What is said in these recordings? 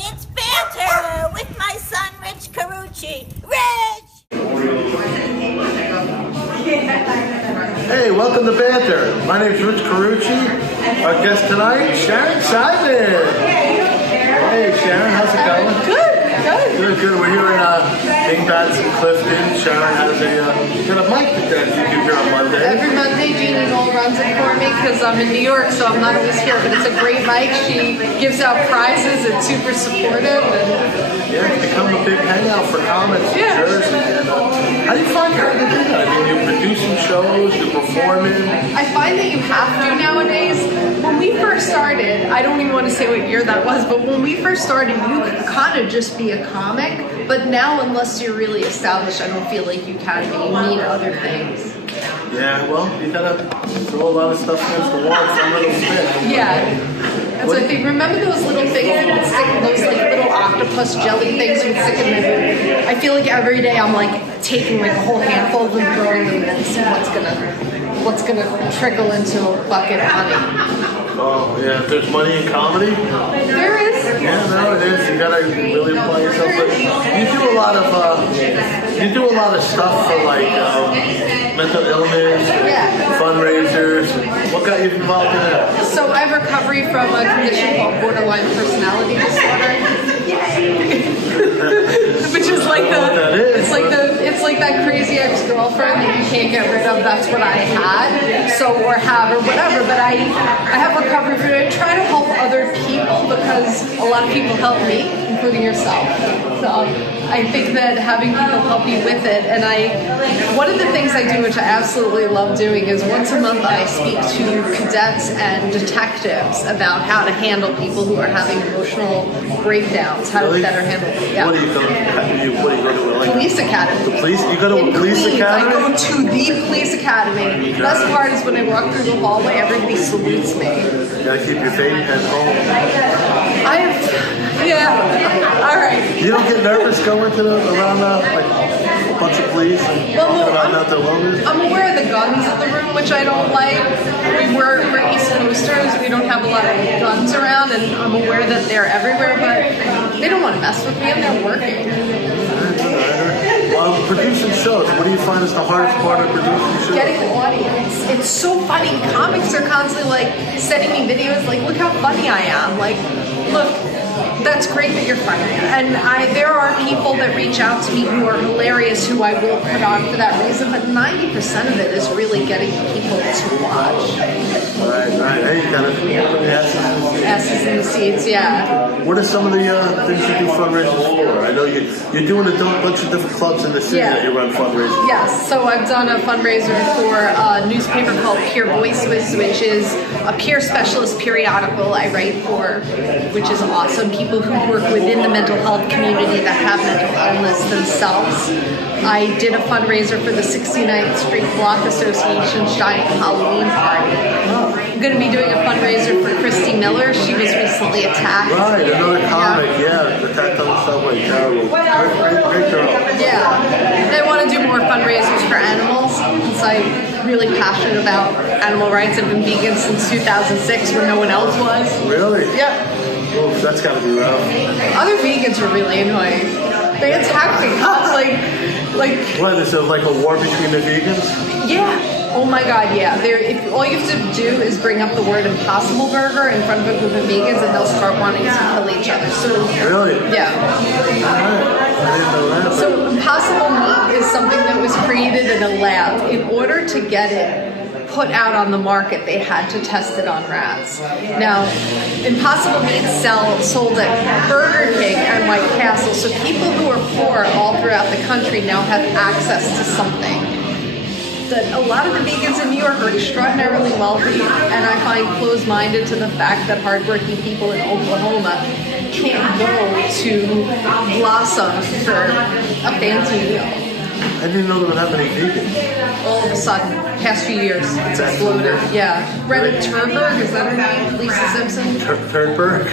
It's Banter with my son, Rich Carucci. Rich! Hey, welcome to Banter. My name's Rich Carucci. Our guest tonight, Sharon Simon. Hey, Sharon, how's it going? Good. Good. We're here in DingBatz in Clifton. Sharon has got a mic that you do here on Monday. Every Monday, Jeannie Knoll runs it for me because I'm in New York, so I'm not always here. But it's a great mic. She gives out prizes. It's super supportive. Yeah, it's become a big hangout for comics in Jersey. How do you find her to do that? I mean, you're producing shows, you're performing. I find that you have to nowadays. When we first started, I don't even want to say what year that was, but when we first started, you could kind of just be a comic. But now, unless you're really established, I don't feel like you can be. You need other things. Yeah, well, you gotta throw a lot of stuff against the wall for a little bit. Yeah. And so I think, remember those little things that would stick, those like little octopus jelly things would stick in the I feel like every day I'm like taking like a whole handful of them, throwing them in and see what's gonna trickle into a bucket of honey. Oh, yeah, if there's money in comedy? There is. Yeah, no, it is. You gotta really apply yourself. But you do a lot of stuff for like mental illness, fundraisers. What got you involved in that? So I have recovery from a condition called borderline personality disorder. Which is like it's like that crazy ex-girlfriend that you can't get rid of. That's what I had, or have, or whatever. But I have recovery from it. I try to help other people because a lot of people help me, including yourself. So I think that having people help you with it, and one of the things I do, which I absolutely love doing, is once a month I speak to cadets and detectives about how to handle people who are having emotional breakdowns, how to better handle them. Yeah. What do you go to? Like, police academy. The police? You go to a police academy? I go to the police academy. The best part is when I walk through the hallway, everybody salutes me. You gotta keep your baby head home. All right. You don't get nervous going to around like a bunch of police and around out their loneliness? I'm aware of the guns in the room, which I don't like. We're East Coasters. We don't have a lot of guns around, and I'm aware that they're everywhere, but they don't want to mess with me, and they're working. Producing shows, what do you find is the hardest part of producing shows? Getting the audience. It's so funny. Comics are constantly like sending me videos like, look how funny I am. Like, look, that's great that you're funny. And there are people that reach out to me who are hilarious who I will put on for that reason, but 90% of it is really getting people to watch. Right. Hey, you gotta put asses in the seats, yeah. What are some of the things you do fundraisers for? I know you're doing a bunch of different clubs in the city that you run fundraisers. Yes, so I've done a fundraiser for a newspaper called Peer Voices, which is a peer specialist periodical I write for, which is awesome. People who work within the mental health community that have mental illness themselves. I did a fundraiser for the 69th Street Block Association's giant Halloween party. I'm going to be doing a fundraiser for Christy Miller. She was recently attacked. Right, another comic, attacked on the subway, terrible. Great girl. Yeah. I want to do more fundraisers for animals since I'm really passionate about animal rights. I've been vegan since 2006 when no one else was. Really? Yep. Oh, that's got to be rough. Other vegans are really annoying. They attack me. What, is it like a war between the vegans? Yeah. Oh my God, yeah. If all you have to do is bring up the word Impossible Burger in front of a group of vegans, and they'll start wanting to kill each other. So really? Yeah. I didn't know that. So Impossible Meat is something that was created in a lab. In order to get it put out on the market, they had to test it on rats. Now, Impossible Meat sold at Burger King and White Castle, so people who are poor all throughout the country now have access to something. That a lot of the vegans in New York are extraordinarily wealthy, and I find closed-minded to the fact that hardworking people in Oklahoma can't go to Blossom for a fancy meal. I didn't know there were that many vegans. All of a sudden, past few years, it's exploded. Yeah. Greta Thunberg, is that her name? Lisa Simpson? Thunberg?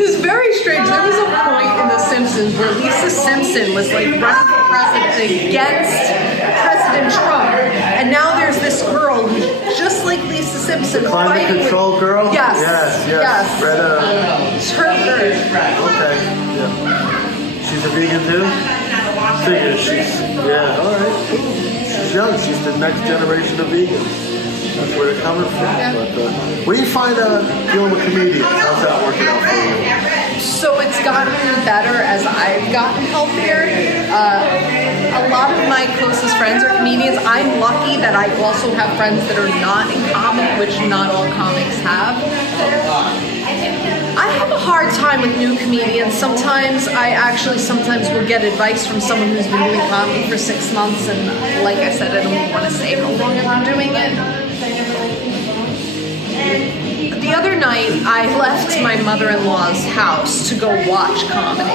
It's very strange. There was a point in The Simpsons where Lisa Simpson was like running for president against President Trump, and now there's this girl who's just like like Lisa Simpson. Climate control girl? Yes. Yes. Greta. Turner. Okay. Yeah. She's a vegan too? All right. She's young. She's the next generation of vegans. That's where they're coming from. Yeah. But, what do you find dealing with comedians? How's that working out for you? So it's gotten better as I've gotten healthier. A lot of my closest friends are comedians. I'm lucky that I also have friends that are not in comedy, which not all comics have. I have a hard time with new comedians. Sometimes will get advice from someone who's been doing comedy for 6 months, and like I said, I don't want to say how long I'm doing it. The other night, I left my mother-in-law's house to go watch comedy.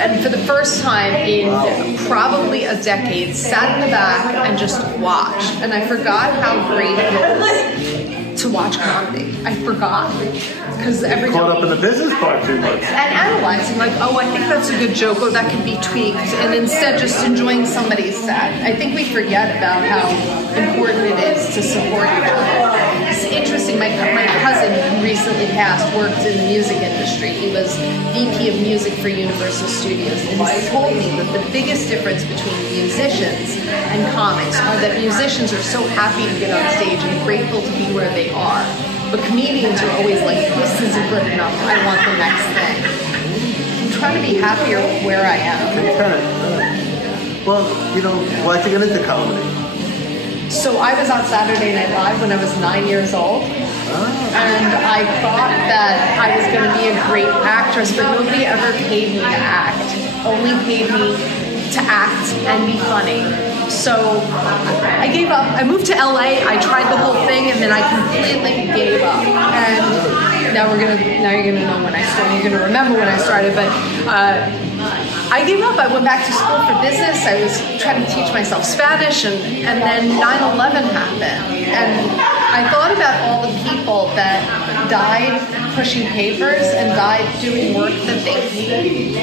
And for the first time in probably a decade, sat in the back and just watched. And I forgot how great it is to watch comedy. I forgot. Because every time... Caught up in the business part too much. And analyzing, like, oh, I think that's a good joke, or that could be tweaked. And instead just enjoying somebody's set. I think we forget about how important it is to support each other. It's interesting, my cousin who recently passed worked in the music industry. He was VP of music for Universal Studios, and he told me that the biggest difference between musicians and comics are that musicians are so happy to get on stage and grateful to be where they are. But comedians are always like, this isn't good enough, I want the next thing. I'm trying to be happier where I am. Okay. Well, why'd you get into comedy? So I was on Saturday Night Live when I was 9 years old, and I thought that I was going to be a great actress, but nobody ever paid me to act. Only paid me to act and be funny. So I gave up. I moved to LA. I tried the whole thing, and then I completely gave up. And now you're gonna know when I started. You're gonna remember when I started, but. I gave up. I went back to school for business. I was trying to teach myself Spanish, and then 9/11 happened. And I thought about all the people that died pushing papers and died doing work that they hated.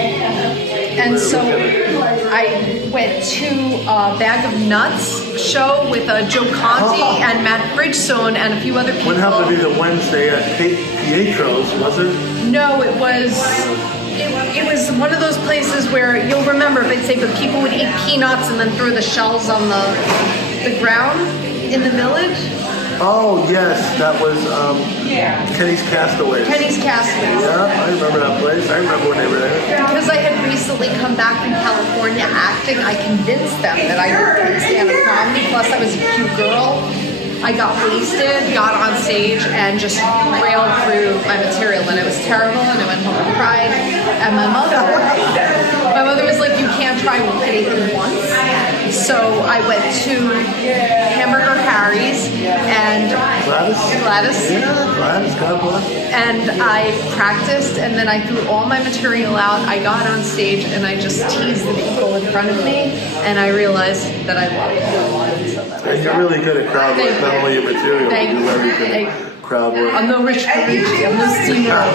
And so I went to a Bag of Nuts show with Joe Conti and Matt Bridgestone and a few other people. What happened to be the Wednesday at Pietro's, was it? No, it was one of those places where you'll remember, but people would eat peanuts and then throw the shells on the ground in the village. Oh, yes, that was Kenny's Castaways. Kenny's Castaways. Yeah, I remember that place. I remember when they were there. Because I had recently come back from California acting, I convinced them that I could stand-up comedy. Plus, I was a cute girl. I got wasted, got on stage, and just railed through my material. And it was terrible, and I went home and cried. And my mother was like, you can't try anything once. So I went to Hamburger Harry's and Gladys. Yeah, Gladys, God bless. And I practiced, and then I threw all my material out. I got on stage, and I just teased the people in front of me, and I realized that I loved it. And you're really good at crowd work, not only your material, but you're very good at crowd work. I'm no Rich Carucci, I'm no steamroller.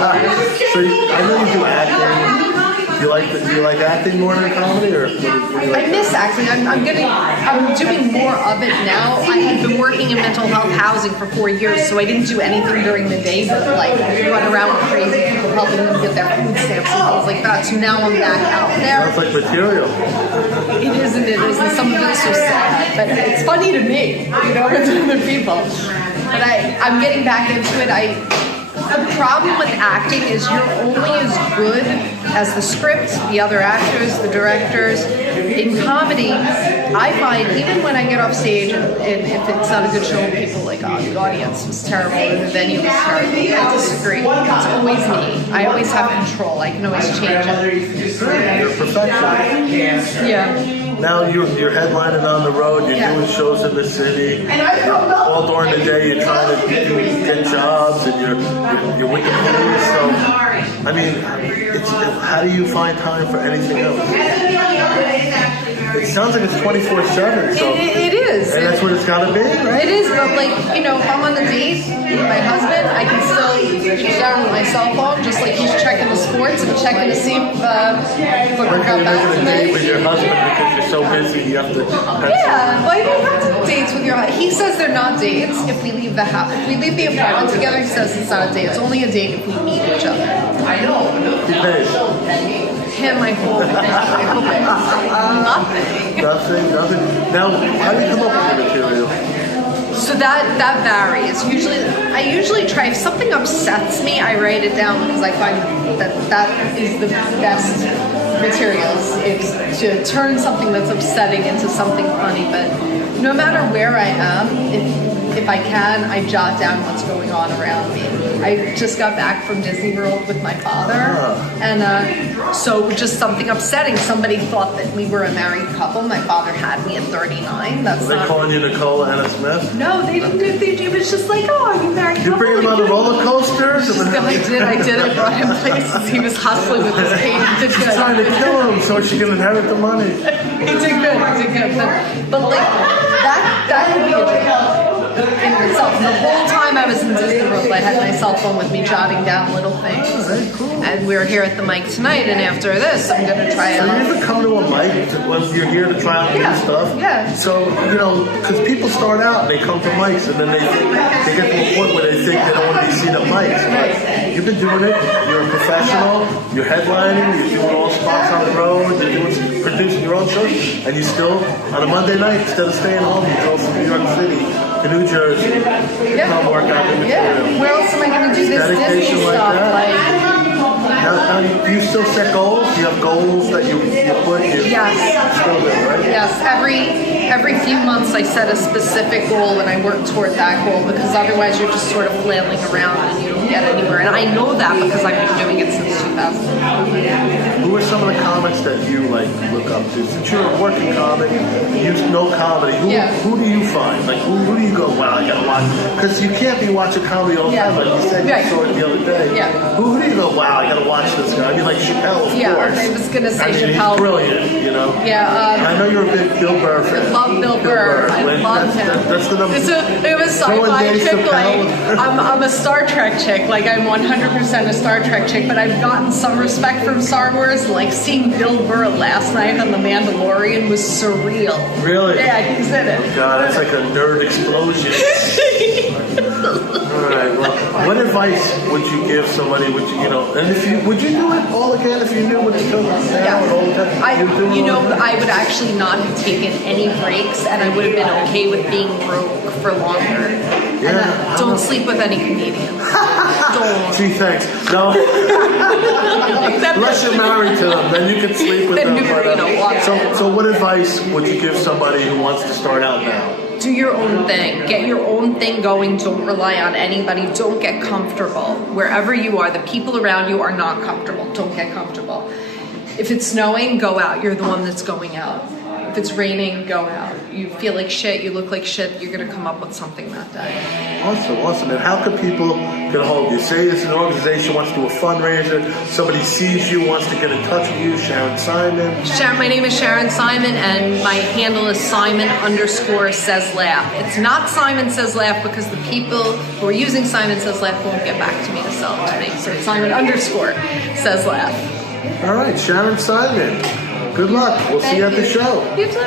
So I know you do acting. Do you like acting more than comedy, or what do you like? I miss acting. I'm doing more of it now. I had been working in mental health housing for 4 years, so I didn't do anything during the day but like run around with crazy people helping them get their food stamps and things like that. So now I'm back out there. Sounds like material. It isn't. Some of it's so sad, but it's funny to me, to other people. But I'm getting back into it. The problem with acting is you're only as good as the script, the other actors, the directors. In comedy, I find even when I get off stage and if it's not a good show, people are like, oh, the audience was terrible or the venue was terrible. I disagree. It's always me. I always have control. I can always change it. You're a perfectionist. Yeah. Now you're headlining on the road, you're doing shows in the city, all during the day you're trying to get jobs and you're with the police, so, I mean, how do you find time for anything else? It sounds like it's 24/7, so. It is. And that's what it's gotta be, right? It is, but if I'm on a date with my husband, I can still, Sharon, my cell phone, just like he's checking the sports and checking to see if Booker Like got you're back making a date with today. your husband because you're so busy, you have to. Yeah, but you're not dates with your. He says they're not dates if we leave the house. If we leave the apartment together, he says it's not a date. It's only a date if we meet each other. I know. He pays. Him, I hope. Nothing. Nothing. Now, how do you come up with your material? So that varies. I usually try, if something upsets me, I write it down because I find that is the best materials. It's to turn something that's upsetting into something funny. But no matter where I am, if I can, I jot down what's going on around me. I just got back from Disney World with my father, and so just something upsetting. Somebody thought that we were a married couple. My father had me at 39. That's Are they not. calling you Nicole Anna Smith? No, they didn't. It was just like, oh, are you married? You bring him on the roller coasters? I did. I brought him places. He was hustling with his cane. He did good. Trying to kill him so she can inherit the money. He did good. But like that could be a dream in itself. The whole time I was in Disney World, I had my cell phone with me, jotting down little things. Very cool. And we're here at the mic tonight, and after this, I'm gonna try it So out. you ever come to a mic when you're here to try out new stuff? Yeah. So, because people start out and they come to mics and then they get to a point where they think they don't want to be seen at mics. But you've been doing it. You're a professional. You're headlining. You're doing all spots on the road. You're producing your own shows. And you still, on a Monday night, instead of staying home, you go from New York City to New Jersey. Come work out the material. Yeah. Where else am I gonna do this Dedication Disney like stuff? that. Now, do you still set goals? Do you have goals that you put? Yes. Still do, right? Yes, every few months I set a specific goal and I work toward that goal, because otherwise you're just sort of flailing around and you don't get anywhere. And I know that because I've been doing it since 2000. Who are some of the comics that you look up to? Since you're a working comic, you know comedy. Who do you find? Like who do you go? Wow, I gotta watch, because you can't be watching comedy all the time. Like you said, you saw it the other day. Yeah. Who do you go? Wow, I gotta watch this guy. I mean, like Chappelle, of course. I was gonna say He's Chappelle. brilliant, Yeah. I know you're a big Bill Burr fan. I love Bill Burr. I love him. That's the number. It was sci-fi chick. Like I'm a Star Trek chick. Like I'm 100% a Star Trek chick. But I've gotten some respect from Star Wars. Like seeing Bill Burr last night on The Mandalorian was surreal. Really? Yeah, he's in it. Oh God, that's like a nerd explosion. All right. Well, what advice would you give somebody? And would you do it all again if you knew what to do now and all the time? I would actually not have taken any breaks, and I would have been okay with being broke for longer. Yeah. And don't sleep with any comedians. Don't. Gee, thanks. No. Unless you're married to them, then you can sleep with Then them. walk. So what advice would you give somebody who wants to start out now? Do your own thing. Get your own thing going. Don't rely on anybody. Don't get comfortable. Wherever you are, the people around you are not comfortable. Don't get comfortable. If it's snowing, go out. You're the one that's going out. If it's raining, go out. You feel like shit, you look like shit, you're going to come up with something that day. Awesome. And how can people get a hold of you? Say it's an organization wants to do a fundraiser, somebody sees you, wants to get in touch with you, Sharon Simon. My name is Sharon Simon, and my handle is Simon_says laugh. It's not Simon Says Laugh because the people who are using Simon Says Laugh won't get back to me to sell it to me. So it's Simon_says laugh. All right, Sharon Simon. Good luck. We'll see you at the show. You too.